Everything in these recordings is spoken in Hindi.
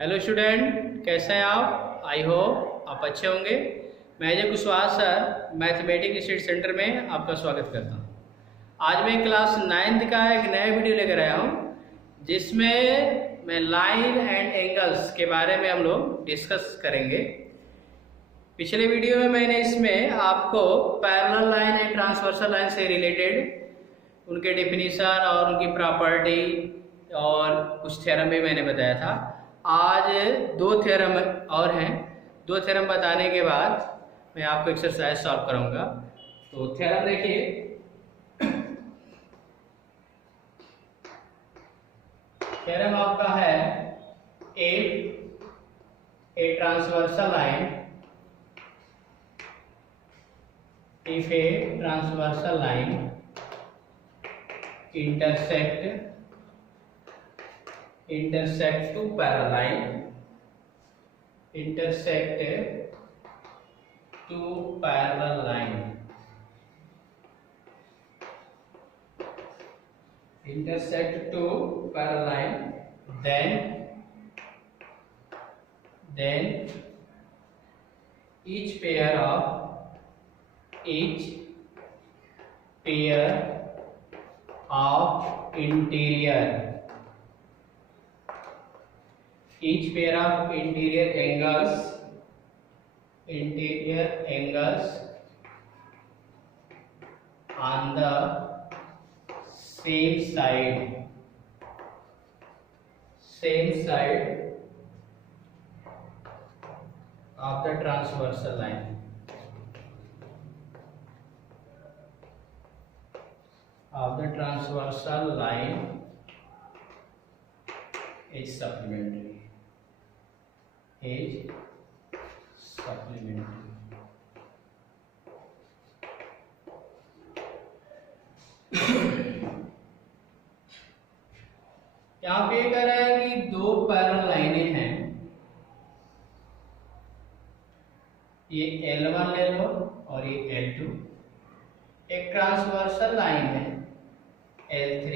हेलो स्टूडेंट, कैसे हैं आप? आई होप आप अच्छे होंगे। मैं Ajay Kushwaha sir mathematics study centre में आपका स्वागत करता हूं। आज मैं क्लास 9th का एक नया वीडियो लेकर आया हूं, जिसमें मैं लाइन एंड एंगल्स के बारे में हम लोग डिस्कस करेंगे। पिछले वीडियो में मैंने इसमें आपको parallel line and transversal line से रिलेटेड उनके डेफिनेशन और उनकी प्रॉपर्टी और कुछ थ्योरम भी मैंने बताया था। आज दो थ्योरम और हैं। दो थ्योरम बताने के बाद मैं आपको एक्सरसाइज सॉल्व कराऊंगा। तो थ्योरम देखिए, थ्योरम आपका है if a transversal line if a transversal line intersect two parallel line intersect two parallel line intersect two parallel line, then each pair of interior angles on the same side of the transversal line is supplementary. यहाँ पे कह रहा है कि दो पैरेलल लाइनें हैं, ये L1 ले लो और ये L2। एक ट्रांसवर्सल लाइन है L3।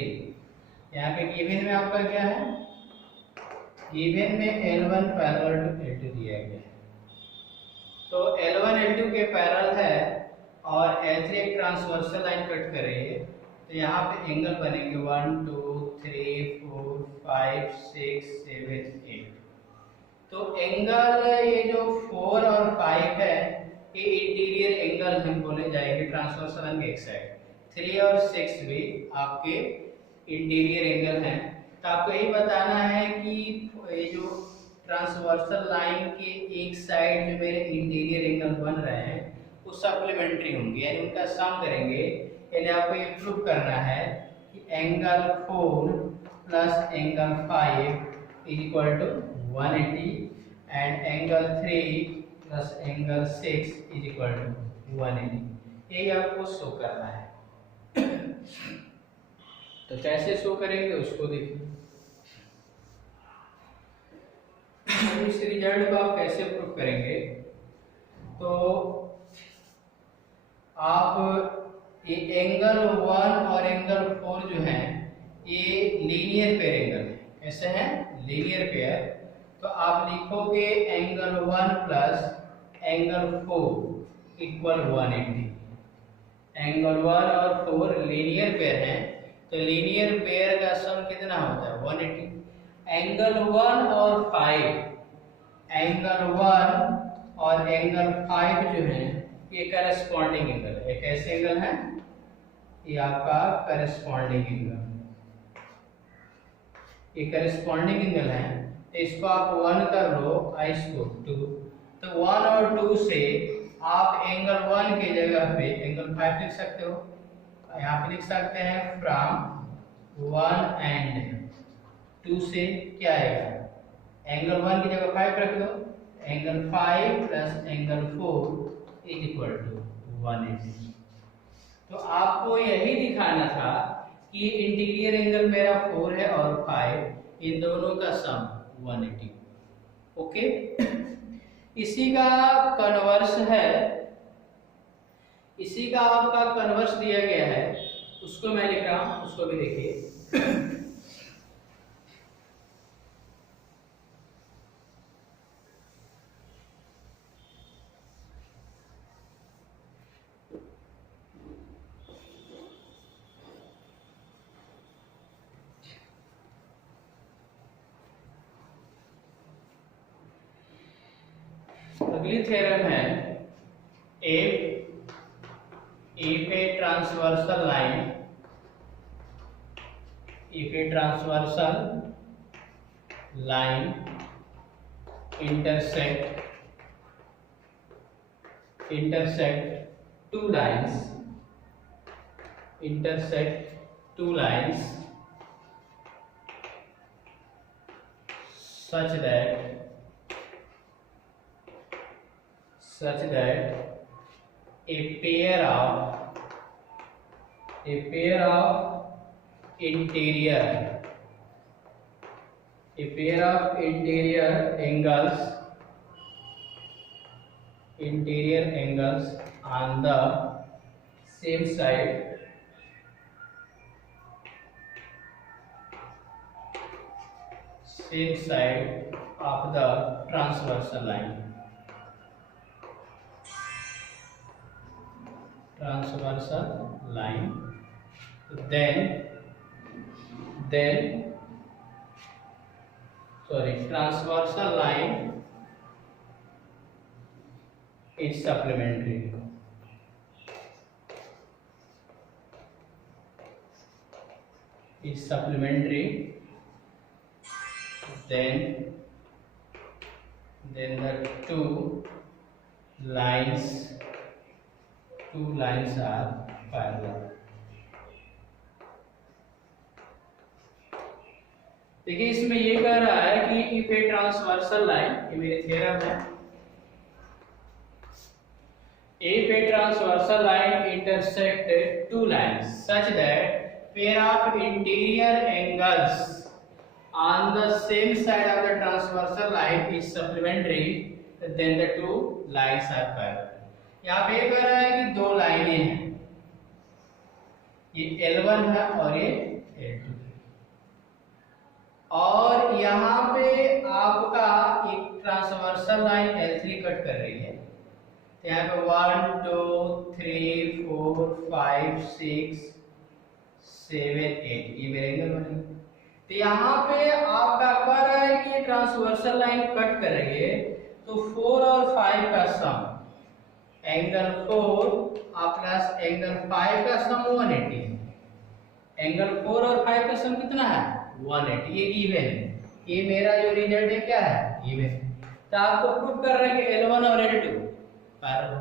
यहाँ पे गिवन में आपका क्या है, गिवन में L1 पैरेलल टू L2 दिया गया है। तो L1 L2 के पैरेलल है और L3 एक ट्रांसवर्सल लाइन कट कर रही है, तो यहाँ पे एंगल बनेंगे 1 2 3 4 5 6 7 8। तो एंगल ये जो 4 और 5 है ये इंटीरियर एंगल हम बोले जाएंगे ट्रांसवर्सल लाइन के एक साइड। 3 और 6 भी आपके इंटीरियर एंगल हैं। तो आपको यही बताना है कि ये जो ट्रांसवर्सल लाइन के एक साइड जो मेरे इंटीरियर एंगल बन रहे हैं वो सप्लीमेंट्री होंगे, यानी उनका सम करेंगे। यानी आपको ये प्रूव करना है कि angle 4 plus angle 5 is equal to 180 and angle 3 plus angle 6 is equal to 180। यही आपको शो करना है। तो कैसे शो करेंगे उसको देखिए। इस रिजल्ट को आप कैसे प्रूव करेंगे, तो आप ये एंगल 1 और एंगल 4 जो हैं ये लीनियर पेयर एंगल है। कैसे हैं? Linear pair. तो आप लिखोगे angle 1 plus angle 4 equal 180। Angle 1 और 4 लीनियर पेयर हैं, तो लीनियर पेयर का सम कितना होता है? 180। एंगल 1 और 5, एंगल 1 और एंगल 5 जो है ये करस्पॉन्डिंग एंगल है। एक ऐसे एंगल है, ये आपका करस्पॉन्डिंग एंगल, ये करस्पॉन्डिंग एंगल है। तो इसको आप 1 कर लो, इसको 2। तो 1 और 2 से आप एंगल 1 की जगह पे एंगल 5 लिख सकते हो। यहाँ पे लिख सकते हैं फ्रॉम 1 एंड 2 से क्या आएगा, एंगल 1 की जगह 5 रख दो, angle 5 plus angle 4 is equal to 180। तो आपको यही दिखाना था कि इंटीरियर एंगल मेरा 4 है और 5, इन दोनों का सम 180। ओके, इसी का कन्वर्स है, इसी का आपका कन्वर्स दिया गया है, उसको मैं लिख रहा हूं, उसको भी देखिए। हुगली थ्योरम है, if a transversal line, if a transversal line intersect two lines, such that a pair of interior angles on the same side of the transversal line. Transversal line is supplementary. Then the two lines are parallel. देखिए इसमें ये कह रहा है कि इफ ए ट्रांसवर्सल लाइन, ये मेरे थ्योरम है, if a transversal line intersect two lines such that pair of interior angles on the same side of the transversal line is supplementary, then the two lines are parallel. यहाँ पे कह रहा है कि दो लाइनें हैं, ये L1 है और ये L2, और यहाँ पे आपका एक ट्रांसवर्सल लाइन L3 कट कर रही है, तो यहाँ पे 1 2 3 4 5 6 7 8 ये मेरे एंगल बनेंगे। तो यहाँ पे आपका कह रहा है कि ट्रांसवर्सल लाइन कट कर रही है, तो 4 और 5 का सम, एंगल 4 प्लस एंगल 5 का सम 180 है। एंगल 4 और 5 का सम कितना है? 180। ये गिवन है, ये मेरा जो रिजल्ट है क्या है? गिवन है। तो आपको प्रूव कर रहा है कि L1 और L2 पैरेलल।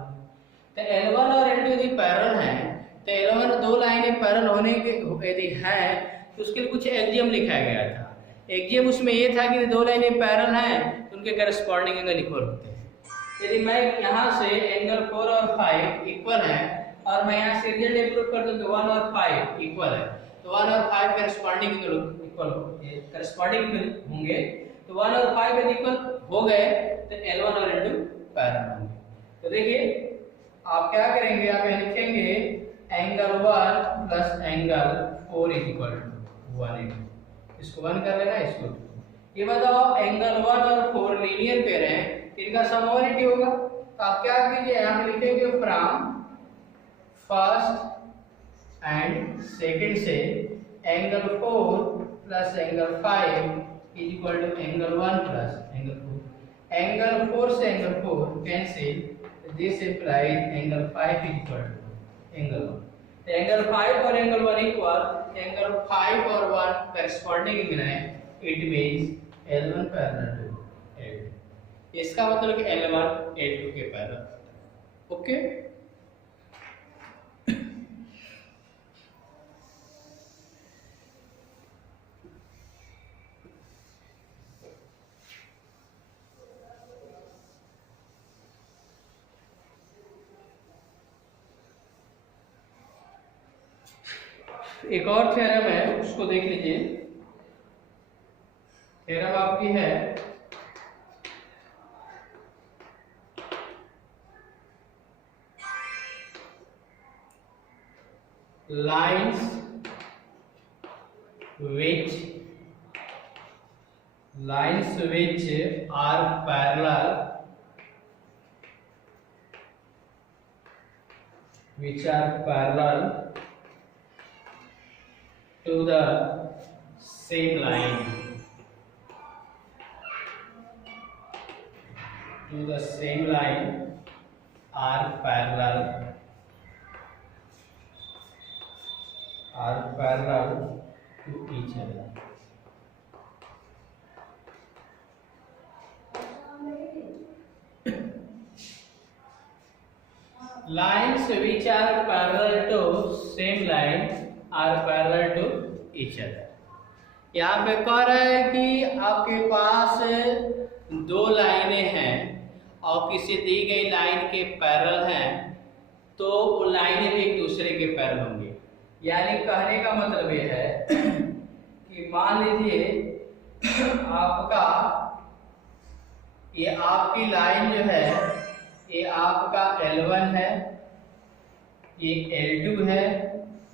तो L1 और L2 यदि पैरेलल हैं, तो L1 दो लाइनें पैरेलल होने के यदि हैं तो उसके लिए कुछ एक्जियम लिखाया गया था। एक्जियम उसमें ये था कि दो लाइनें पैरेलल हैं तो उनके करस्पॉन्डिंग एंगल इक्वल होते हैं। यदि मैं यहाँ से एंगल 4 और 5 इक्वल है और मैं यहाँ से रिजल्ट प्रूव कर दूं तो 1 और 5 इक्वल है, तो 1 और 5 करस्पॉन्डिंग एंगल इक्वल होंगे। तो 1 और 5 यदि इक्वल हो गए तो L1 और L2 पैरेलल होंगे। तो देखिए आप क्या करेंगे, आप लिखेंगे angle 1 plus angle 4 is equal to 180। इसको 1 कर लेना, इसको 2। ये बताओ एंगल 1 और 4 लीनियर पेयर हैं, इनका सम 180 होगा। तो आप क्या कीजिए, यहाँ पे लिखेंगे फ्रॉम फर्स्ट एंड सेकंड से angle 4 plus angle 5 is equal to angle 1 plus angle 4। Angle 4 से angle 4 cancel, this implies angle 5 is equal to angle 1। Angle 5 और एंगल 1 इक्वल, एंगल 5 और 1 करस्पॉन्डिंग एंगल है, it means L1 parallel to L2। इसका मतलब कि L1 L2 के पैरेलल। ओके, एक और थ्योरम है, उसको देख लीजिए। थ्योरम आपकी है lines which are parallel to the same line to the same line are parallel to each other. Lines which are parallel to same line are parallel to each other. यहाँ पे कह रहा है कि आपके पास दो लाइनें हैं और किसी दी गई लाइन के पैरेलल हैं, तो वो लाइनें भी एक दूसरे के पैरेलल होंगी। यानी कहने का मतलब ये है कि मान लीजिए आपका ये आपकी लाइन जो है ये आपका L1 है, ये L2 है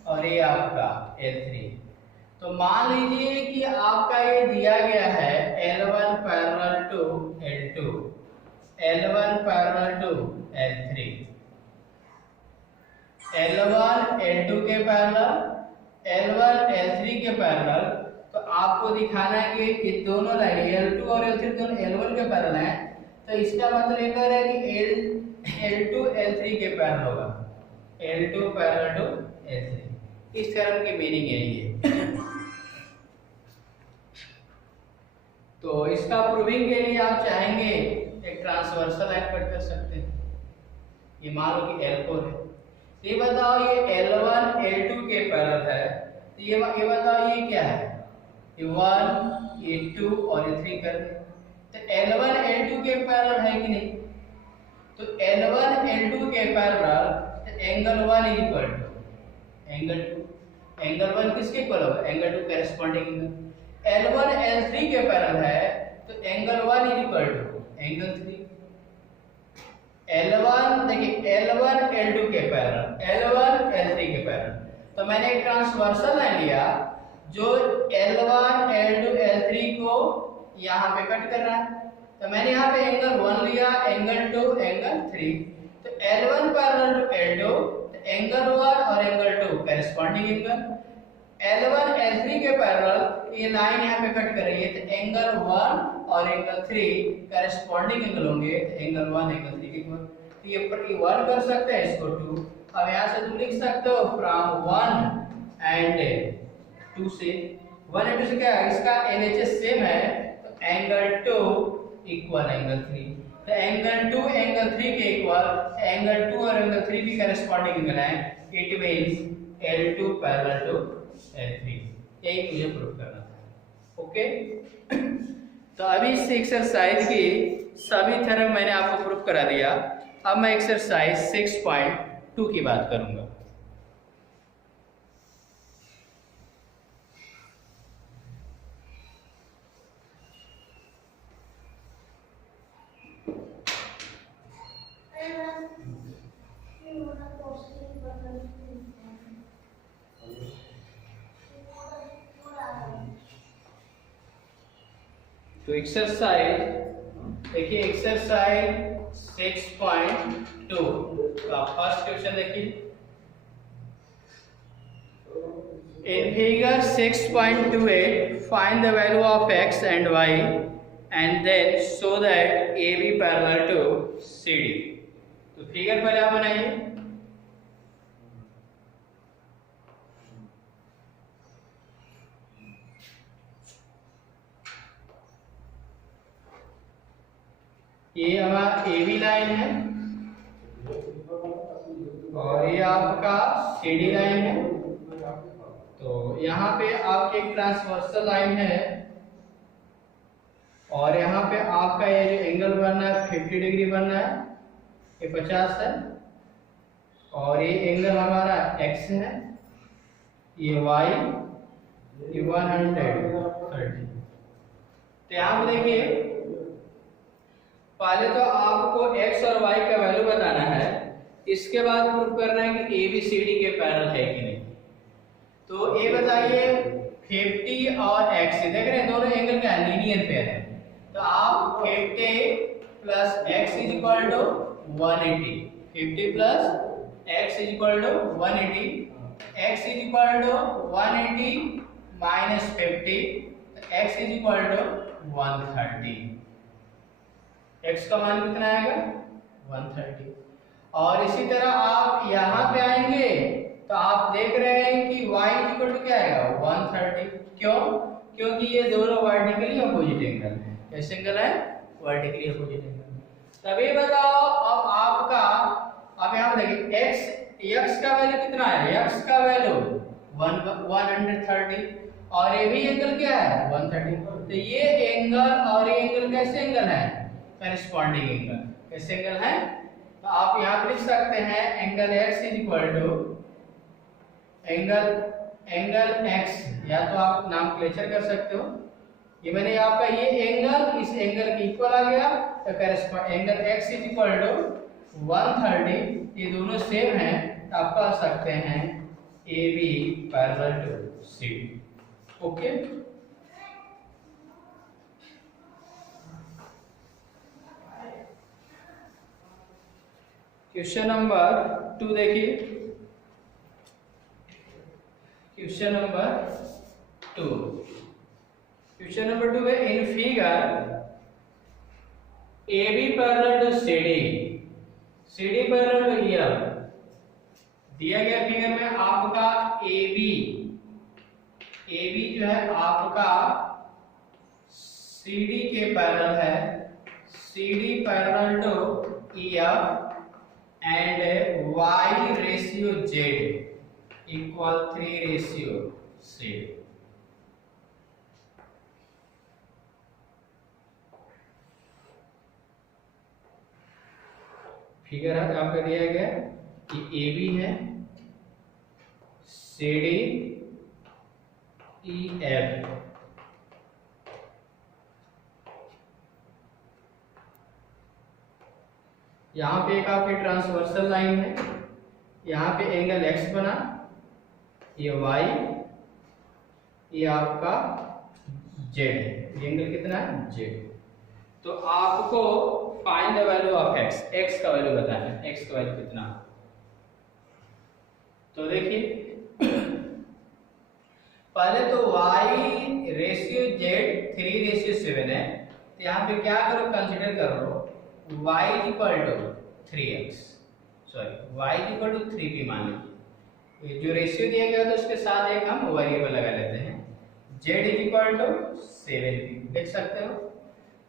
और ये आपका L3। तो मान लीजिए कि आपका ये दिया गया है L1 parallel to L2, L1 parallel to L3, L1 L2 के पैरेलल, L1 L3 के पैरेलल। तो आपको दिखाना है कि ये दोनों लाइन L2 और L3 दोनों L1 के पैरेलल हैं, तो इसका मतलब ये कह रहा है कि L2 L3 के पैरेलल होगा, L2 पैरेलल टू L3। इस थ्योरम की मीनिंग यही है। तो इसका प्रूविंग के लिए आप चाहेंगे एक ट्रांसवर्सल लाइन कट कर सकते हैं। ये मान लो कि L4 है, ये बताओ ये L1 L2 के पैरेलल है, तो ये बताओ ये क्या है, ये 1 ये 2 और ये 3 कर दे। तो L1 L2 के पैरेलल है कि नहीं? तो L1 L2 के पैरेलल तो angle 1 is equal to angle 2। Angle 1 किसके इक्वल होगा? Angle 2 corresponding angle. L1 L3 के पैरेलल है तो angle 1 is equal to angle 3। L1 देखिए L1 L2 के पैरेलल, L1 L3 के पैरेलल। तो मैंने एक ट्रांसवर्सल लाइन लिया जो L1 L2 L3 को यहाँ पे कट कर रहा है। तो मैंने यहाँ पे एंगल 1 लिया, एंगल 2, एंगल 3। तो L1 पैरेलल टू L2, तो एंगल 1 और angle 2 corresponding angle. L1 L3 के पैरेलल ये लाइन यहाँ पे कट कर रही है, तो एंगल 1 और एंगल 3 करेस्पॉन्डिंग एंगल होंगे, तो एंगल 1 एंगल 3 के इक्वल। तो ये 1 कर सकते हैं, इसको 2। अब यहाँ से तुम लिख सकते हो फ्रॉम 1 एंड 2 से 1 एंड 2 से क्या है, इसका LHS सेम है, तो एंगल 2 इक्वल एंगल 3। तो एंगल 2 एंगल 3 के इक्वल, एंगल 2 और एंगल 3 भी करेस्पॉन्डिंग एंगल है। It means L2 parallel to L3। यही मुझे प्रूव करना था। ओके तो अभी इस एक्सरसाइज की सभी थ्योरम मैंने आपको प्रूव करा दिया। अब मैं एक्सरसाइज 6.2 की बात करूंगा। तो एक्सरसाइज देखिए, एक्सरसाइज 6.2 का फर्स्ट क्वेश्चन देखिए। In figure 6.28, find the value of x and y and then show that AB parallel to CD। तो फिगर पहले आप बनाइए। ये हमारा AB लाइन है और ये आपका CD लाइन है। तो यहाँ पे आपकी एक ट्रांसवर्सल लाइन है और यहाँ पे आपका ये जो एंगल बनना है 50 डिग्री बनना है, ये 50 है और ये एंगल हमारा x है, ये y, ये 130। तो यहाँ पे देखिए, पहले तो आपको x और y का वैल्यू बताना है, इसके बाद प्रूफ करना है कि ABCD के पैरेलल है कि नहीं। तो ये बताइए 50 और x, देख रहे हैं दोनों एंगल का लीनियर पेयर है। तो आप 50 plus x is equal to 180, 50 plus x is equal to 180, x is equal to 180 minus 50, x is equal to 130। x का मान कितना आएगा 130। और इसी तरह आप यहाँ पे आएंगे तो आप देख रहे हैं कि y इक्वल टू क्या आएगा 130। क्यों? क्योंकि ये दोनों वर्टिकली अपोजिट एंगल है। कैसे एंगल है? Vertically opposite angle. तभी बताओ अब आपका, अब यहाँ पे देखिए x का वैल्यू कितना है? x का वैल्यू 130 और ये भी एंगल क्या है 130। तो ये एंगल और ये एंगल कैसे एंगल है? Corresponding angle. कैसे एंगल है? तो आप यहाँ पे लिख सकते हैं angle x is equal to angle x, या तो आप नाम क्लेचर कर सकते हो। ये मैंने आपका ये एंगल इस एंगल के इक्वल आ गया, तो correspond angle x is equal to 130। ये दोनों सेम हैं, तो आप कह सकते हैं AB parallel to CD। Okay, question number 2 देखिए। क्वेश्चन नंबर 2 है in figure AB parallel to CD parallel to EF। दिया गया फिगर में आपका AB जो है आपका CD के पैरेलल है, CD parallel to EF and y ratio z equal 3 ratio z। Figure आपका दिया गया कि AB है, CD EF। यहाँ पे एक आपकी ट्रांसवर्सल लाइन है, यहाँ पे एंगल x बना, ये y, ये आपका z है। ये एंगल कितना है? z। तो आपको find the value of x का वैल्यू बताना है। x का वैल्यू कितना? तो देखिए पहले तो y रेशियो z 3:7 है, तो यहाँ पे क्या करो, कंसीडर कर लो y is equal to 3x, sorry y is equal to 3p मान लीजिए। ये जो रेशियो दिया गया था उसके साथ एक हम वेरिएबल लगा लेते हैं, z is equal to 7p, देख सकते हो।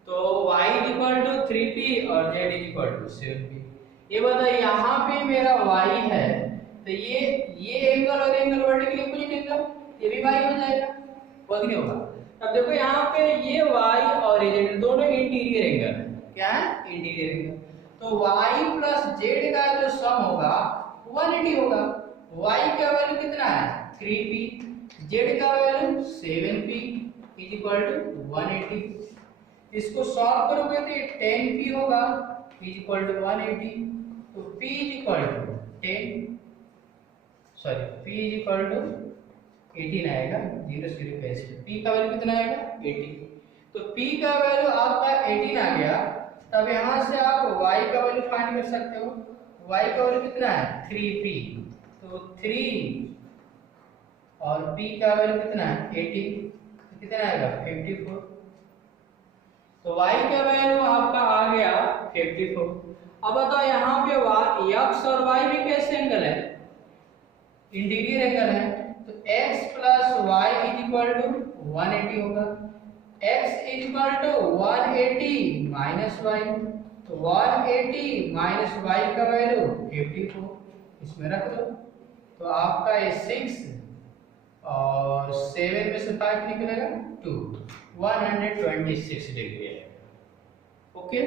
तो y is equal to 3p और z is equal to 7p। ये बताइए यहाँ पे मेरा y है, तो ये एंगल और एंगल वर्टिकली अपोजिट एंगल, ये भी y हो जाएगा, वो नहीं होगा। अब देखो यहाँ पे ये y और ये दोनों इंटीरियर एंगल है। क्या है? Interior angle. तो y प्लस z का जो सम होगा 180 होगा। y का वैल्यू कितना है? 3p, z का value 7p is equal to 180। इसको सॉल्व करोगे तो ये 10p होगा इज इक्वल टू 180। तो p is equal to 10, sorry p is equal to 18 आएगा, 0 0 पे p का वैल्यू कितना आएगा? 80। तो p का वैल्यू आपका 18 आ गया। तब यहाँ से आप y का वैल्यू फाइंड कर सकते हो। y का वैल्यू कितना है? 3p, तो 3 और p का वैल्यू कितना है? 80, तो कितना आएगा? 54। तो y का वैल्यू आपका आ गया 54। अब बताओ यहाँ पे x और y भी कैसे एंगल है? इंटीरियर एंगल है। तो x plus y is equal to 180 होगा। x is equal to 180 minus y, तो 180 माइनस y का वैल्यू 54, इसमें रख दो। तो आपका ये 6 और 7 में से 5 निकलेगा 2, 126 डिग्री है। ओके,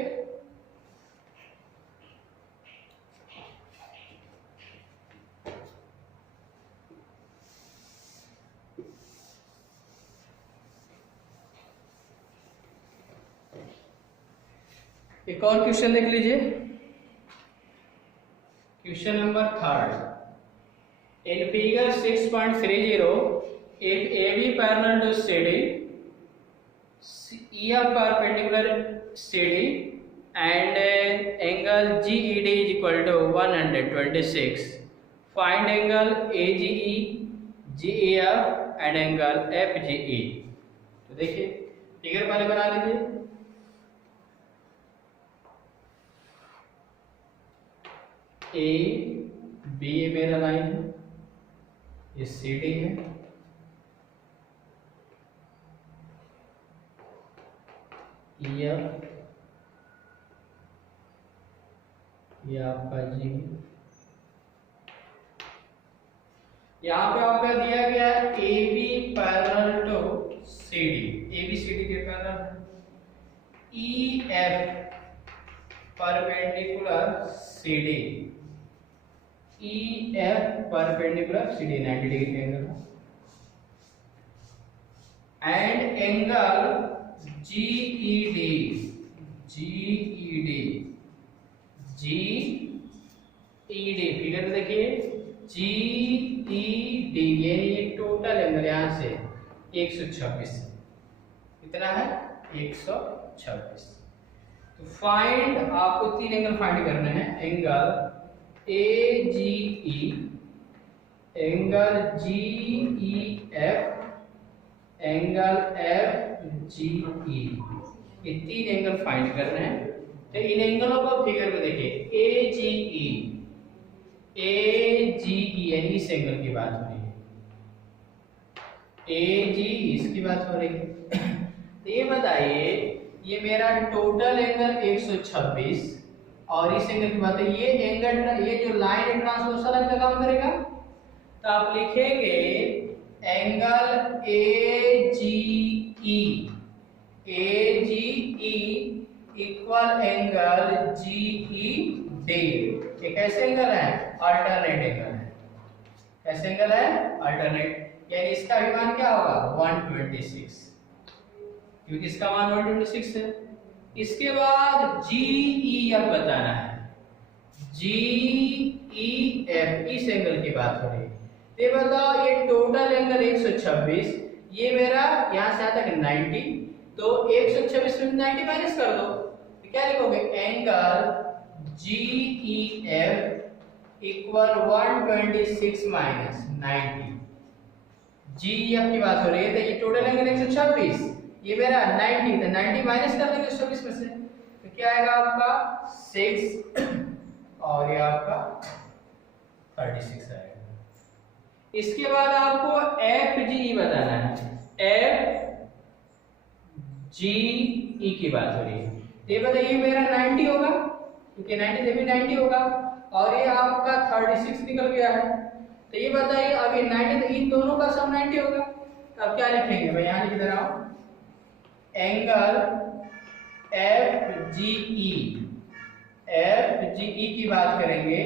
एक और क्वेश्चन देख लीजिए। Question number 3 in figure 6.30 if AB parallel to CD, EF perpendicular CD and angle GED is equal to 126, find angle AGE, GEF and angle FGE। तो देखिए फिगर पहले बना लीजिए। ए बी ये मेरा लाइन है, ये सी डी है, एफ ये आपका जी। यहाँ पे आपका दिया गया है A B parallel to C D, A B C D के पैरेलल है, E F perpendicular C D, E F perpendicular C D 90 degree का एंगल है, and angle G E D, G E D, G E D figure देखिए, जी ई डी ये टोटल एंगल यहाँ से 126 कितना है 126। तो फाइंड, आपको 3 एंगल फाइंड करने हैं, angle A G E, angle G E F, angle F G E, ये 3 एंगल फाइंड करने हैं। तो इन एंगलों को फिगर में देखिए, ए जी ई, ए जी ई यानी इस एंगल की बात हो रही है, ए जी इसकी बात हो रही है। तो ये बताइए, ये मेरा टोटल एंगल 126 और इस एंगल की बात है, ये एंगल, ये जो लाइन ट्रांसवर्सल लाइन का काम करेगा, तो आप लिखेंगे angle A G E, A G E equal angle G E D. ये कैसे एंगल है, अल्टरनेट एंगल है, कैसे एंगल है, अल्टरनेट, यानी इसका भी मान क्या होगा 126, क्योंकि इसका मान 126 है। इसके बाद जी ई अब बताना है, जी ई एफ, इस एंगल की बात हो रही है। ये बताओ, ये टोटल एंगल 126, ये मेरा यहाँ से आता है 90, तो 126 में 90 माइनस कर दो, तो क्या लिखोगे, angle G E F equal 126 minus 90, जी एफ की बात हो रही है, तो ये टोटल एंगल 126, ये मेरा 90, तो 90 माइनस कर देंगे 126 में से, तो क्या आएगा आपका 6 और ये आपका 36 आएगा। इसके बाद आपको एफ जी ई बताना है, एफ जी ई की बात हो रही है, तो ये बताइए मेरा 90 होगा, क्योंकि 90 से भी 90 होगा, और ये आपका 36 निकल गया है। तो ये बताइए, अब ये 90, तो इन दोनों का सम 90 होगा, तो अब क्या लिखेंगे भाई, यहाँ लिख दे रहा हूं, angle F G E, F G ई की बात करेंगे,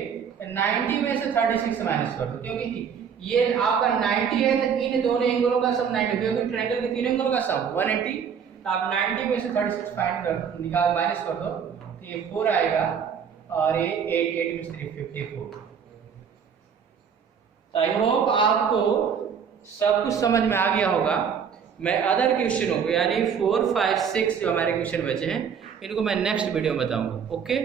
90 में से 36 माइनस कर दो, क्योंकि ये आपका 90 है, तो इन दोनों एंगलों का सम 90, क्योंकि ट्रायंगल के तीनों एंगलों का सम 180, तो आप 90 में से 36 फाइंड कर निकाल माइनस कर दो, तो ये 4 आएगा, और ये 8 में 354। तो आई होप आपको सब कुछ समझ में आ गया होगा। मैं अदर क्वेश्चनों को, यानी 4, 5, 6 जो हमारे क्वेश्चन बचे हैं, इनको मैं नेक्स्ट वीडियो में बताऊंगा। ओके।